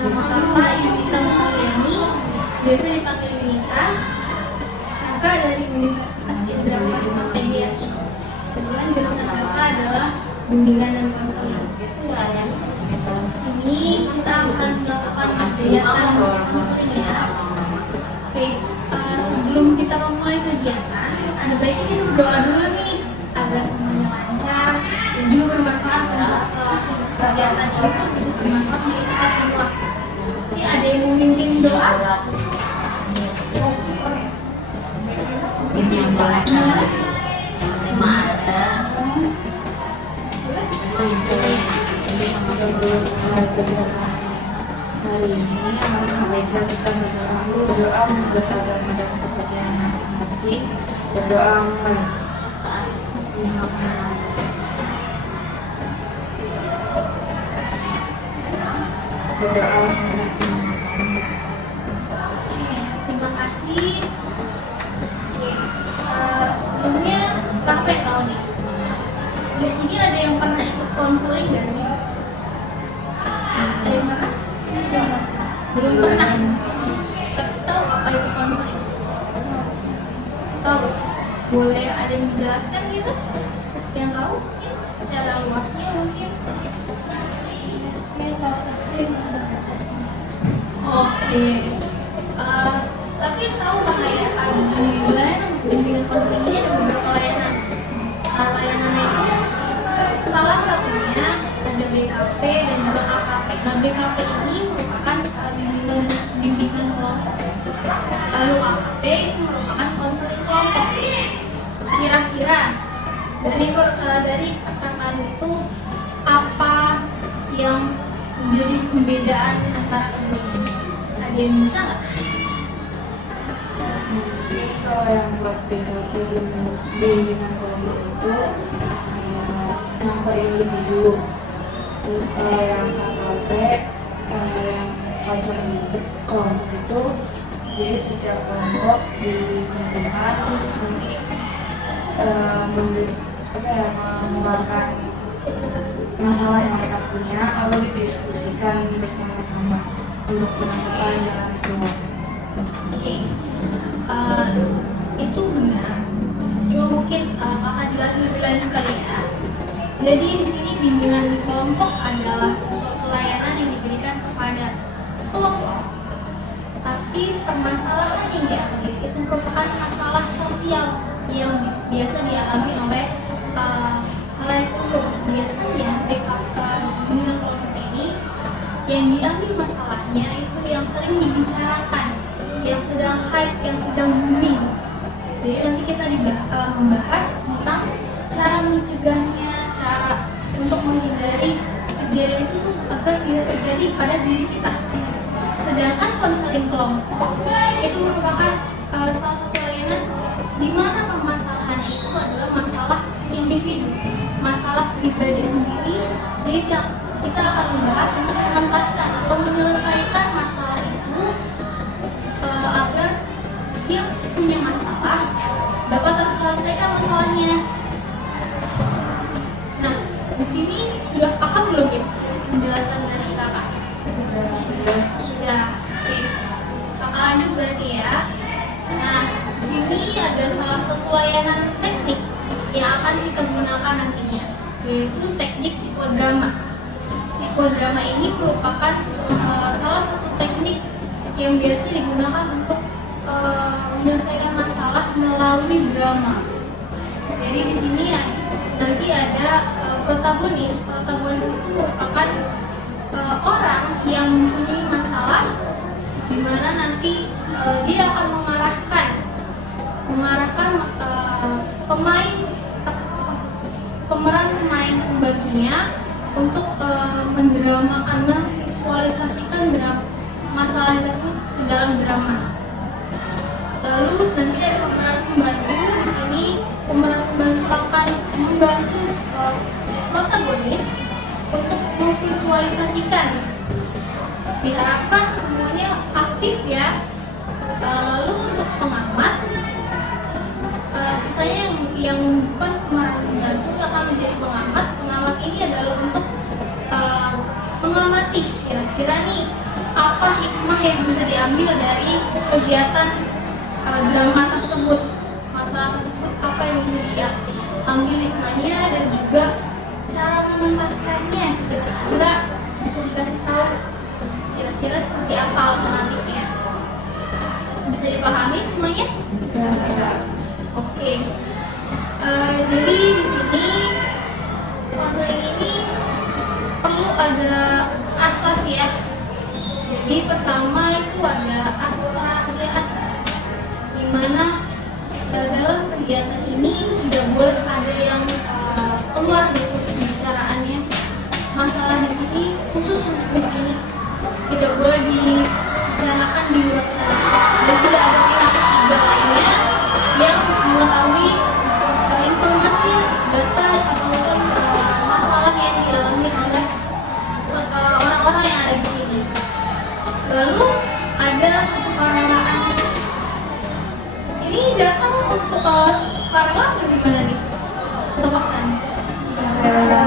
Nama kakak Yunita Mauliani, biasa dipanggil Yunita. Kakak dari Universitas Indraprasta PGRI. Kebetulan jurusan kakak adalah bimbingan dan konseling. Sini kita akan melakukan kegiatan konseling ya. Oke, sebelum kita memulai kegiatan, ada baiknya kita berdoa dulu nih agar semuanya lancar dan juga bermanfaat untuk kegiatan ini pun bisa bermanfaat bagi kita semua. Ini ada yang memimpin doa? Ini yang jelek kan? Yang tema ada. Kegiatan hari ini mereka kita berdoa menurut agama dan kepercayaan masing-masing. Berdoa mulai. Berdoa Terima kasih. Sebelumnya kakak tahu nih, di sini ada yang pernah ikut konseling nggak sih? Ada yang pernah? Belum pernah. Tapi tahu apa itu konseling? Tahu? Boleh ada yang dijelaskan gitu? Yang tahu mungkin secara luasnya mungkin. Oke. Tapi tahu nggak kayak di bimbingan konseling ini ada beberapa layanan. Layanannya itu salah satunya ada BKP dan juga AKP. Nah, BKP ini merupakan bimbingan kelompok. Lalu AKP itu merupakan konseling kelompok. Kira-kira dari perkataan itu apa yang menjadi pembedaan antara keduanya? Ada yang bisa nggak? kalau yang buat BKP bimbingan kelompok itu kayak yang per individu. Terus kalau yang KKP yang konseling kelompok itu jadi setiap kelompok dikumpulkan terus nanti mengeluarkan masalah yang mereka punya lalu didiskusikan bersama-sama untuk menemukan jalan keluar. Oke. Itu benar. Cuma mungkin kakak jelasin lebih lanjut kali ya. Jadi di sini bimbingan kelompok adalah suatu layanan yang diberikan kepada kelompok. Tapi permasalahan yang diambil itu merupakan masalah sosial yang biasa dialami oleh halayak umum. Biasanya bimbingan kelompok ini yang diambil masalahnya itu yang sering dibicarakan, yang sedang hype, yang sedang booming. Jadi nanti kita membahas tentang cara mencegahnya, cara untuk menghindari kejadian itu tuh agar tidak terjadi pada diri kita. Sedangkan konseling kelompok itu merupakan salah satu layanan di mana permasalahan itu adalah masalah individu, masalah pribadi sendiri. Jadi kita akan membahas untuk mengentaskan atau menyelesaikan masalah itu agar yang punya masalah dapat terselesaikan masalahnya. Nah, di sini sudah paham belum ya penjelasan dari kakak? Sudah. Oke. Kakak lanjut berarti ya. Nah, di sini ada salah satu layanan teknik yang akan kita gunakan nantinya, yaitu teknik psikodrama. Psikodrama ini merupakan salah satu teknik yang biasa digunakan untuk menyelesaikan masalah melalui drama. Jadi di sini nanti ada protagonis. Protagonis itu merupakan orang yang mempunyai masalah, di mana nanti dia akan mengarahkan pemeran pemain pembantunya untuk mendramakan, memvisualisasikan masalah tersebut ke dalam drama. Lalu nanti ada pemeran pembantu. Di sini pemeran pembantu akan membantu protagonis untuk memvisualisasikan. Diharapkan semuanya aktif ya. Lalu untuk pengamat, sisanya yang bukan pemeran pembantu akan menjadi pengamat. Pengamat ini adalah untuk mengamati kira-kira nih apa hikmah yang bisa diambil dari kegiatan drama tersebut, masalah tersebut, apa yang bisa diambil hikmahnya dan juga cara mengentaskannya. Kira-kira bisa dikasih tahu kira-kira seperti apa alternatifnya? Bisa dipahami semuanya? Bisa. Oke. Jadi di sini konseling ini perlu ada asas ya. Jadi pertama itu ada asas kerahasiaan, di mana dalam kegiatan ini tidak boleh ada yang keluar dari pembicaraannya. Masalah di sini khusus untuk di sini tidak boleh dibicarakan di luar sana, dan tidak ada pihak ketiga lainnya yang mengetahui informasi, data ataupun masalah yang dialami oleh orang-orang yang ada di sini. Lalu ada kesukaraan. Ini datang untuk sukarela atau gimana nih? Atau paksaan?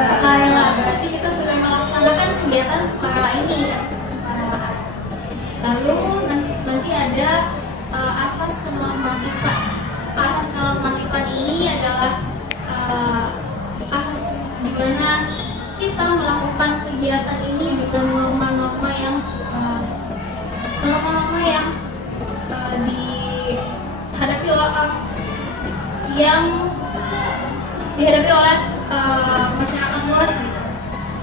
Sukarela. Berarti kita sudah melaksanakan kegiatan sukarela ini, asas kesukarelaan. Lalu nanti ada asas kenormatifan. Asas kenormatifan ini adalah asas di mana kita melakukan kegiatan ini dengan norma-norma yang dihadapi oleh masyarakat luas gitu.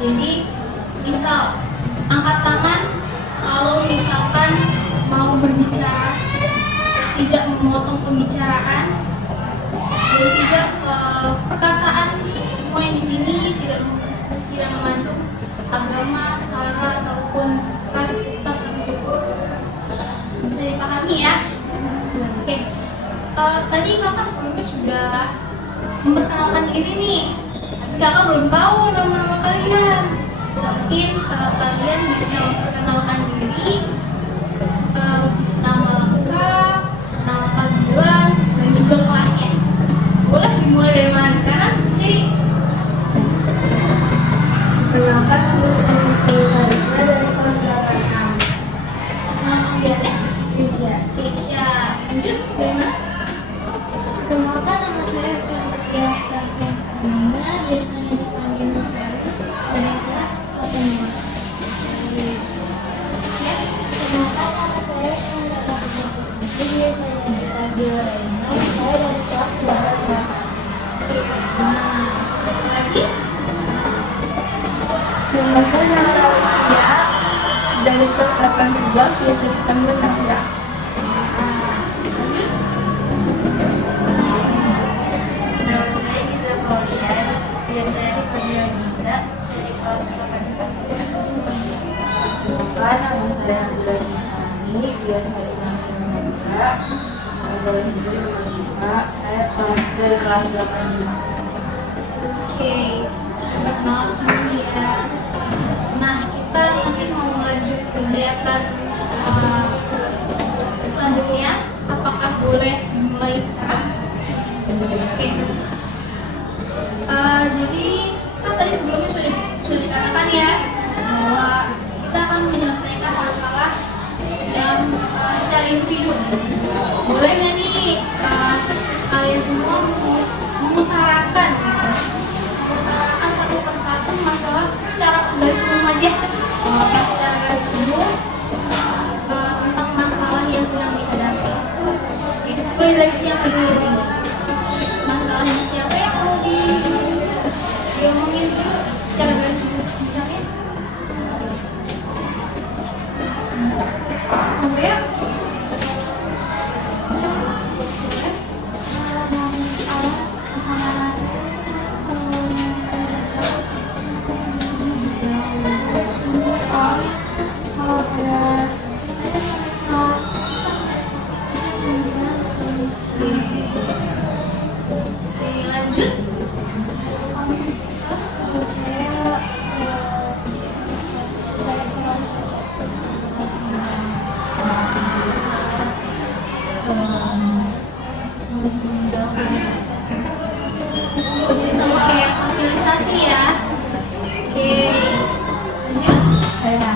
Jadi misal angkat tangan kalau misalkan mau berbicara, tidak memotong pembicaraan, dan tidak perkataan semua yang di sini tidak mengandung agama, sara ataupun ras tertentu. Bisa dipahami ya? Oke. Tadi kakak sebelumnya sudah memperkenalkan diri nih, tapi kakak belum tahu nama-nama kalian. Mungkin kalian bisa memperkenalkan diri, nama lengkap, nama panggilan, dan juga kelasnya. Boleh dimulai dari mana? Di kanan, kiri? Perkenalkan, nama saya Karisma dari kelas 8A. Nama panggilannya? Keisha. Keisha. Lanjut, dari mana? Perkenalkan, nama saya Felicia Kahvena, biasanya dipanggil Felis, dari kelas 8A. Ya. Perkenalkan, nama saya Sandra Putri, biasanya dipanggil Reina, saya dari kelas 8A. Nah, lagi? Nama saya Nara Alicia dari kelas 811, biasa dipanggil Nara. Lanjut. Nama saya Giza Paulian, biasanya dipanggil Giza, dari kelas 8A. Perkenalkan, nama saya Nabila Syihani, biasa dipanggil Nabila. Boleh jadi Nabila Syifa, saya dari kelas 85. Oke, perkenalan semuanya ya. Nah, kita nanti mau lanjut kegiatan selanjutnya. Apakah boleh dimulai sekarang? Oke. Jadi kan tadi sebelumnya sudah dikatakan ya bahwa kita akan menyelesaikan masalah yang secara individu. Boleh nggak nih kalian semua mengutarakan satu persatu masalah secara garis umum aja, secara garis umum tentang masalah yang sedang dihadapi. Oke, mulai dari siapa dulu nih? Masalahnya siapa yang mau diomongin dulu secara garis besarnya? Sampai ya? Oke, lanjut. Jadi sama kayak sosialisasi ya. Oke, lanjut. Saya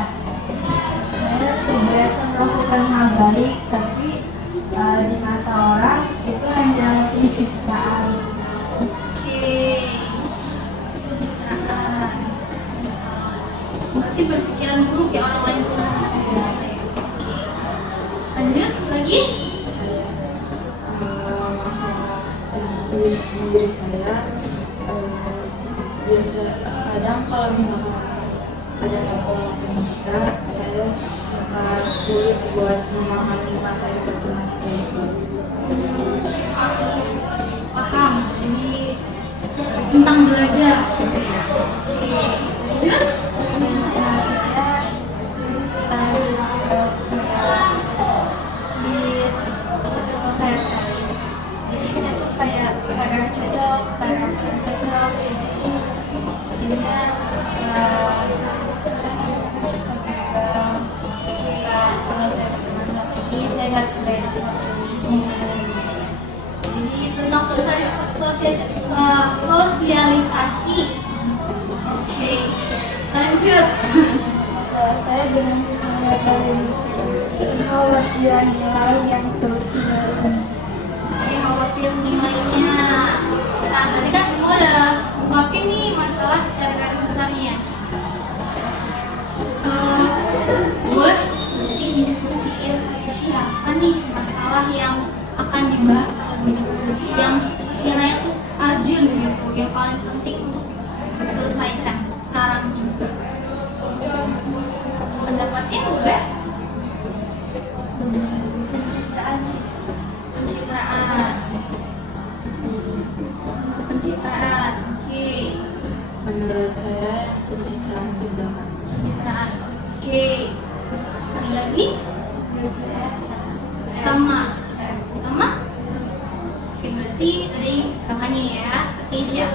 sulit buat memahami materi matematika itu. Aku paham. Jadi tentang belajar gitu ya. Oke, lanjut. Saya sulit sama kayak Karis. Jadi saya tuh kayak kadang cocok, kadang kurang cocok. Jadi jadinya suka bimbang, suka kalau saya pakai mata ini saya nggak bisa. Jadi tentang sosialisasi. Oke, lanjut. Masalah saya dengan kekhawatiran nilai yang terus menerus. Oke, khawatir nilainya. Nah, tadi kan semua udah ungkapin nih masalah secara garis besarnya. Boleh nggak sih diskusiin siapa nih masalah yang akan dibahas terlebih dahulu, yang sekiranya tuh urgent gitu, yang paling penting untuk diselesaikan sekarang juga. Pendapatnya boleh? Pencitraan sih. Pencitraan. Pencitraan. Oke. Menurut saya pencitraan juga kan. Pencitraan. Oke. Ada lagi? Menurut saya Sama. Sama? Oke, berarti tadi kakaknya ya, Kak Keisha.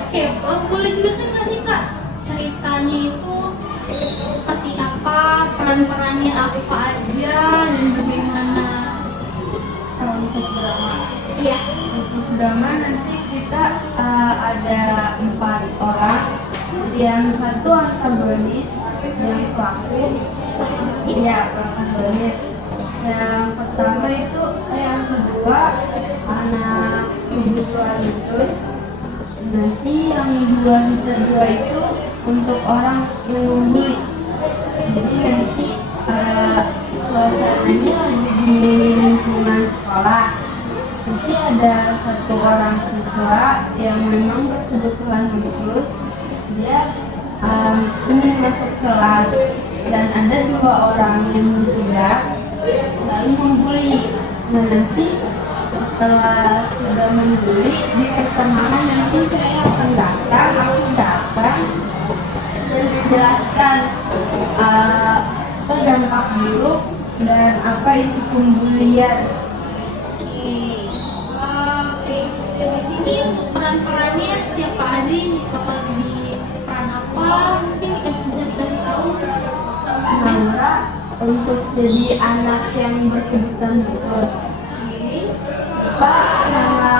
Oke, boleh jelasin nggak sih Kak ceritanya itu seperti apa, peran-perannya apa aja, dan bagaimana? Untuk drama, Iya. untuk drama nanti kita ada 4 orang. Yang satu antagonis, yang pelaku, ya antagonis. Yang pertama itu, yang kedua anak kebutuhan khusus. Nanti yang dua itu untuk orang yang membuli. Jadi nanti suasananya lagi di lingkungan sekolah. Nanti ada satu orang siswa yang memang berkebutuhan khusus. Dia ingin masuk kelas dan ada 2 orang yang mencegah lalu membuli. Nah, nanti setelah sudah membuli di pertemanan nanti saya akan datang dan menjelaskan apa dampak buruk dan apa itu pembulian. Oke. Di sini untuk peran-perannya siapa aja ini? Bakal jadi peran apa? Mungkin bisa dikasih tahu. Naura untuk jadi anak yang berkebutuhan khusus. Oke. Pak sama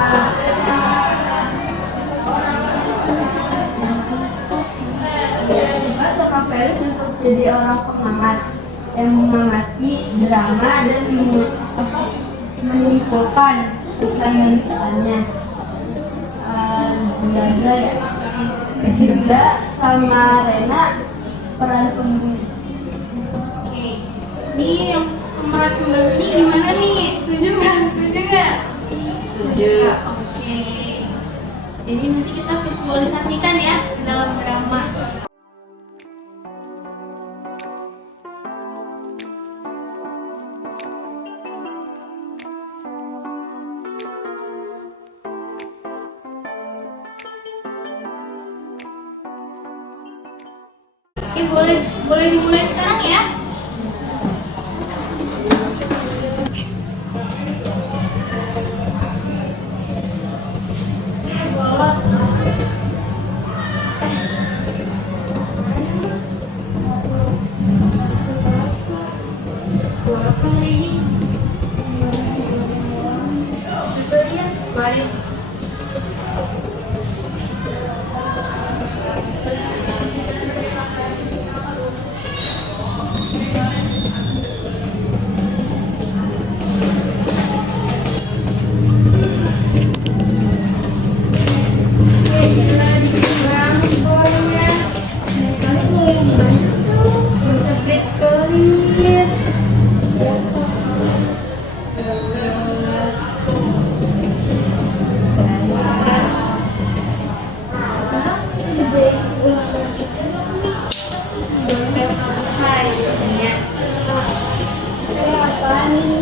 Sipa sama Felis untuk jadi orang pengamat yang mengamati drama dan menyimpulkan pesan dan pesannya. Zaza ya, Gizla sama Rena peran pembuli. Oke. Ini yang pemeran pembantu ini gimana nih? Setuju nggak? Setuju nggak? Setuju. Oke. Jadi nanti kita visualisasikan ya ke dalam drama. Oke, boleh dimulai sekarang ya. Buat apa hari ini? Coba lihat, baring.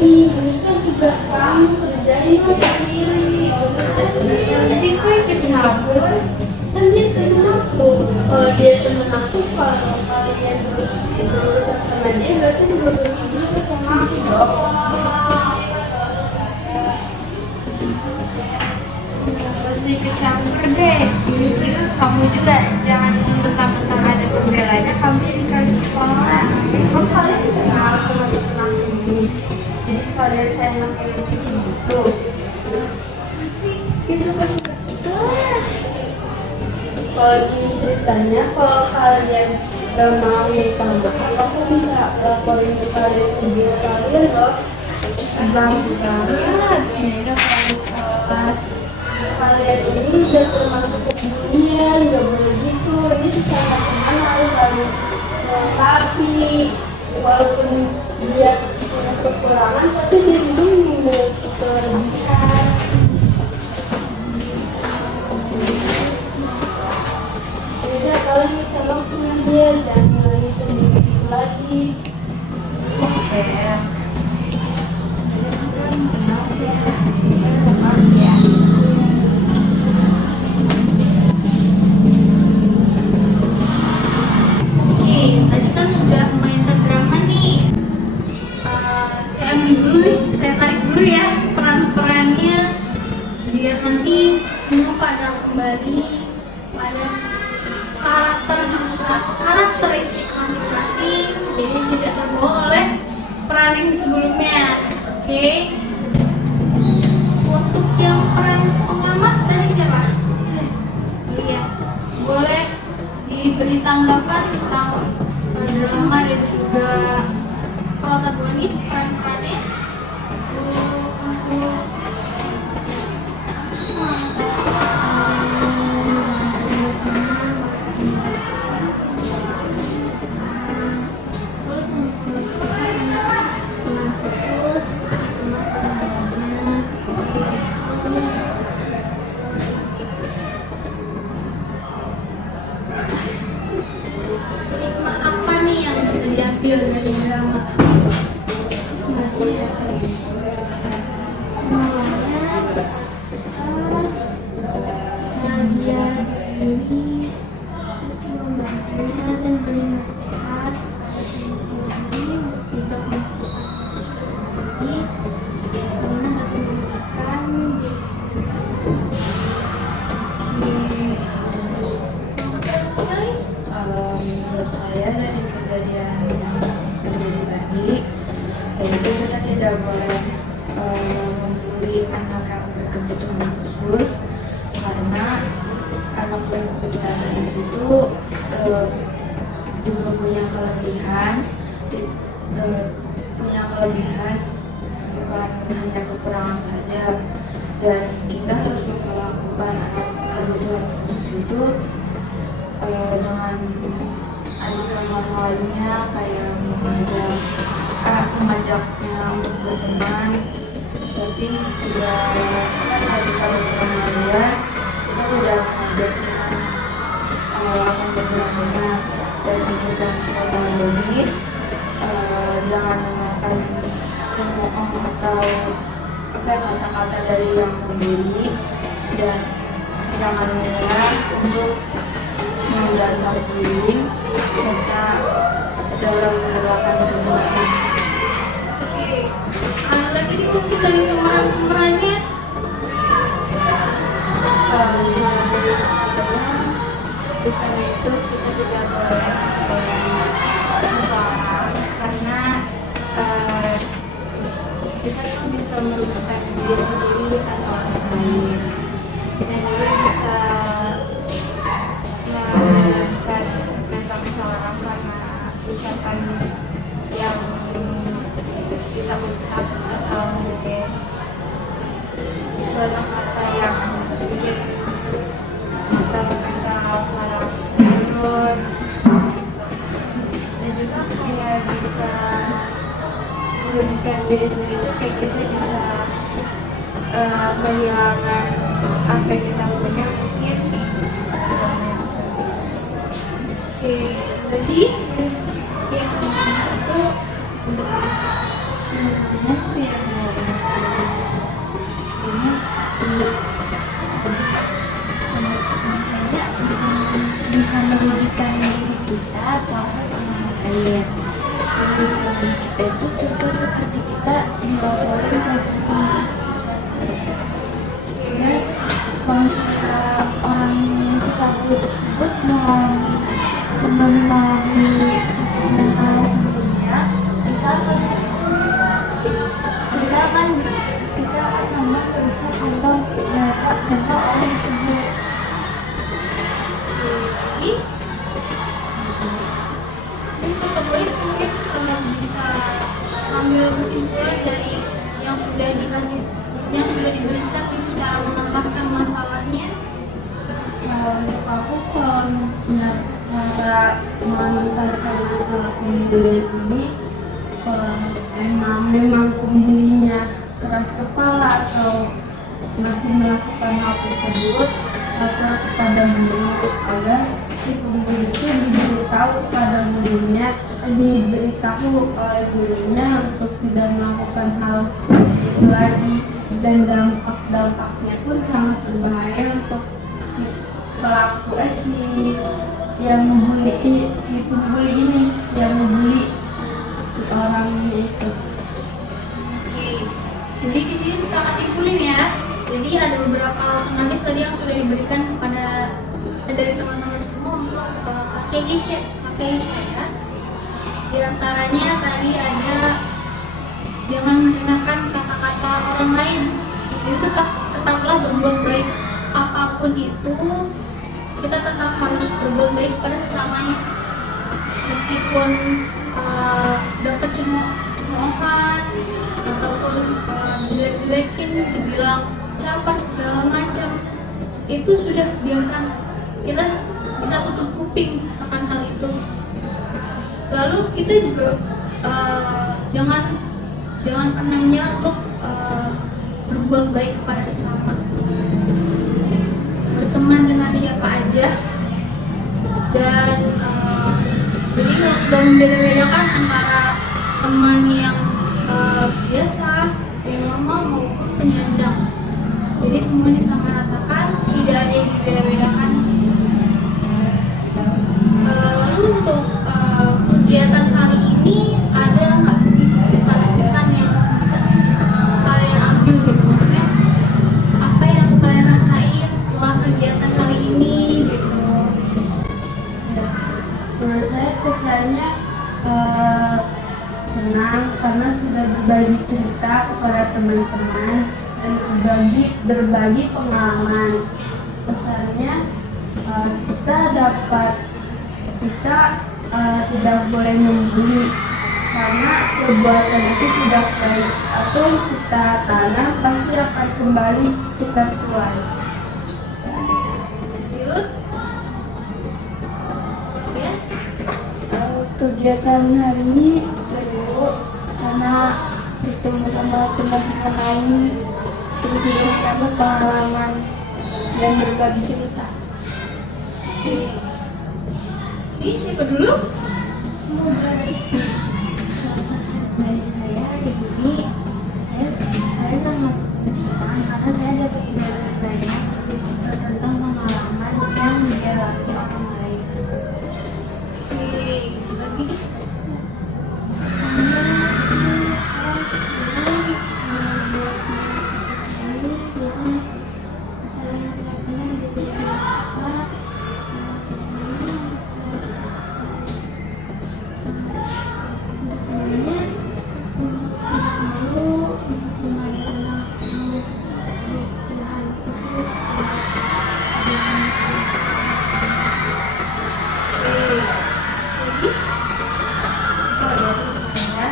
ini kan tugas kamu, kerjain lah sendiri. Si kok ikut campur? Kan dia temen aku. Kalau dia temen aku, kalau kalian terus berurusan sama dia, berarti berurusan juga sama aku dong. Gak usah ikut campur deh. Ini juga kamu juga jangan mentang-mentang ada pembelanya kamu jadi keras kepala. Emang kalian kenal sama temen aku ini? Jadi kalian saya kayak gitu. Ya suka-suka kita lah. Kalau gini ceritanya, kalau kalian gak mau minta maaf, aku bisa laporin ke kalian ke guru kalian loh. Bangga banget. Beda kamu kelas. Kalian ini udah termasuk kebulian, gak boleh gitu. Ini sesama teman harus saling melengkapi. Walaupun dia punya kekurangan, tapi dia juga memiliki kelebihan. Udah kalian minta maaf sama dia, jangan lanjutin begitu lagi. Oke. Oke, tadi kan sudah main ke drama nih. Saya ambil dulu nih, saya tarik dulu ya peran-perannya biar nanti semua pada kembali pada karakteristik masing-masing, jadi tidak terbawa oleh peran yang sebelumnya. Oke. Untuk yang peran pengamat dari siapa? Iya. Boleh diberi tanggapan tentang drama dan juga protagonis peran-perannya. Hikmah apa nih yang bisa diambil dari drama? Dia dibully, terus membantunya dan beri nasihat. Jadi tidak melakukan lagi karena dapat memberikan Kalau menurut saya dari kejadian yang terjadi tadi, itu kita tidak boleh membuli anak yang berkebutuhan khusus, karena anak berkebutuhan khusus itu juga punya kelebihan, bukan hanya kekurangan saja, dan kita harus memperlakukan anak kebutuhan khusus itu dengan anak yang normal lainnya, kayak mengajaknya untuk berteman, tapi tidak ketika berteman dia, kita tidak mengajaknya akan bertemannya dan memberikan logis. Jangan mengeluarkan semua atau kata-kata dari yang memberi, dan jangan menyerah untuk memberantas bullying serta dalam menegakkan kebenaran. Oke, ada lagi nih mungkin dari pemeran-pemerannya. Di sana itu kita tidak boleh membuli seseorang, karena kita tuh bisa merugikan diri sendiri atau orang lain. Kita juga bisa merugikan mental seseorang karena ucapan yang kita ucap atau suatu kata yang bikin mental seorang turun, dan juga kayak bisa merugikan diri sendiri. Itu kayak kita bisa kehilangan apa yang kita punya mungkin. Oke, jadi yang itu Sebenarnya teman kita itu contoh seperti kita dilaporin ke guru. Dan kalau sekarang orang yang kita guru tersebut mengalami sakit mental sebelumnya, kita akan nambah terusan atau dapat mental orang tersebut. Jadi Boris mungkin bisa ambil kesimpulan dari yang sudah diberikan itu cara mengentaskan masalahnya. Untuk aku kalau cara mengentaskan masalah pembulian ini, memang pembulinya keras kepala atau masih melakukan hal tersebut, lapor kepada guru agar si pembuli itu diberitahu oleh gurunya untuk tidak melakukan hal seperti itu lagi, dan dampaknya pun sangat berbahaya untuk si pelaku si pembuli ini yang membuli si orangnya itu. Oke, jadi di sini kita simpulin ya. Jadi ada beberapa alternatif tadi yang sudah diberikan dari teman-teman semua untuk KKISH ya. Di antaranya tadi ada jangan mendengarkan kata-kata orang lain. Jadi tetaplah berbuat baik, apapun itu kita tetap harus berbuat baik pada sesamanya. Meskipun dapat cemoohan ataupun dijelek-jelekin, dibilang caper segala macam, itu sudah biarkan, kita bisa tutup kuping akan hal itu. Lalu kita juga jangan pernah menyerah untuk berbuat baik kepada sesama, berteman dengan siapa aja, dan jadi nggak membeda-bedakan antara teman yang biasa, yang normal maupun penyandang. Jadi semua disamaratakan, tidak ada yang dibeda-bedakan. Lalu untuk kegiatan kali ini ada nggak sih pesan-pesan yang bisa kalian ambil gitu, maksudnya apa yang kalian rasain setelah kegiatan kali ini gitu? Menurut saya kesannya senang karena sudah berbagi cerita kepada teman-teman dan berbagi pengalaman. Kesannya kita tidak boleh membuli, karena perbuatan itu tidak baik. Apa yang kita tanam pasti akan kembali kita tuai. Lanjut. Ya. Kegiatan hari ini seru karena bertemu sama teman-teman lain, terus bisa dapat pengalaman dan berbagi cerita. Oke. Ini siapa dulu? Mau berani? Dari saya hari ini saya sangat senang karena saya dapat belajar banyak tentang pengalaman yang dialami orang lain. Oke, lagi. Saya senang membuat ini, jadi kesalahan yang saya pernah jadi kakak sebenarnya tidak malu untuk mengenal Tuhan khusus dengan Oke, lagi. Kalau dari saya,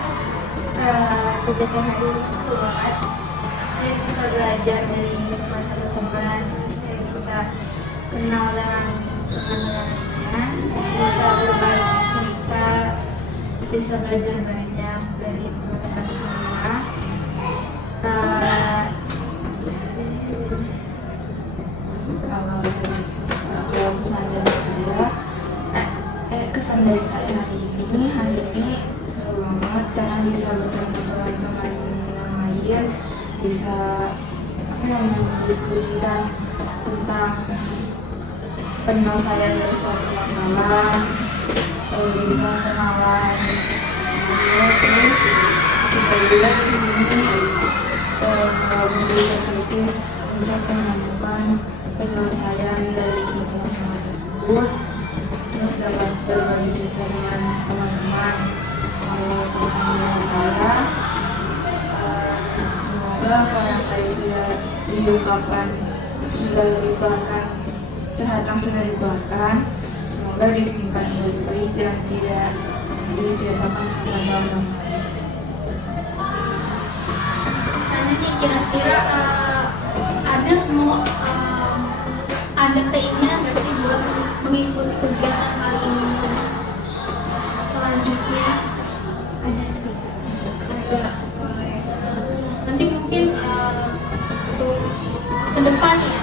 kegiatan hari ini seru banget. Saya bisa belajar dari semua teman-teman, terus saya bisa kenal dengan teman-teman lainnya, bisa berbagi cerita, bisa belajar banyak dari teman-teman semua. Kalau kesan dari saya hari ini seru banget karena bisa bertemu teman-teman yang lain, bisa mendiskusikan tentang penyelesaian dari suatu masalah, bisa kenalan terus kita juga di sini memberikan kritis untuk menemukan penyelesaian dari satu masalah tersebut, terus dapat berbagi cerita dengan teman-teman. Kalau pesannya saya, semoga apa yang tadi sudah diungkapkan, sudah dituangkan, terhatam sudah dituangkan, semoga disimpan baik-baik dan tidak diceritakan kepada orang lain. Misalnya nih kira-kira ada keinginan nggak sih buat mengikuti kegiatan kali ini selanjutnya? Ada sih. Ada. Nanti mungkin untuk kedepannya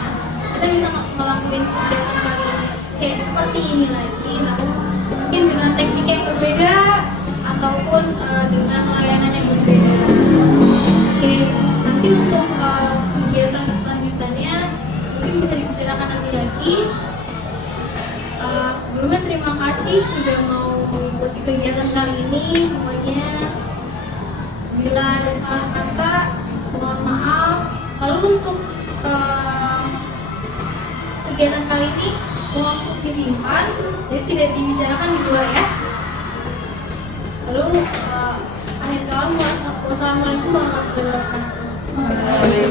kita bisa melakukan kegiatan kali ini kayak seperti ini lagi, namun mungkin dengan teknik yang berbeda ataupun dengan layanan yang berbeda. Oke, nanti untuk kegiatan selanjutnya mungkin bisa dibicarakan nanti lagi. Sebelumnya terima kasih sudah mau mengikuti kegiatan kali ini semuanya. Bila ada salah kata, mohon maaf. Lalu untuk kegiatan kali ini mohon untuk disimpan, jadi tidak dibicarakan di luar ya. Lalu akhir kalam, wassalamualaikum warahmatullahi wabarakatuh.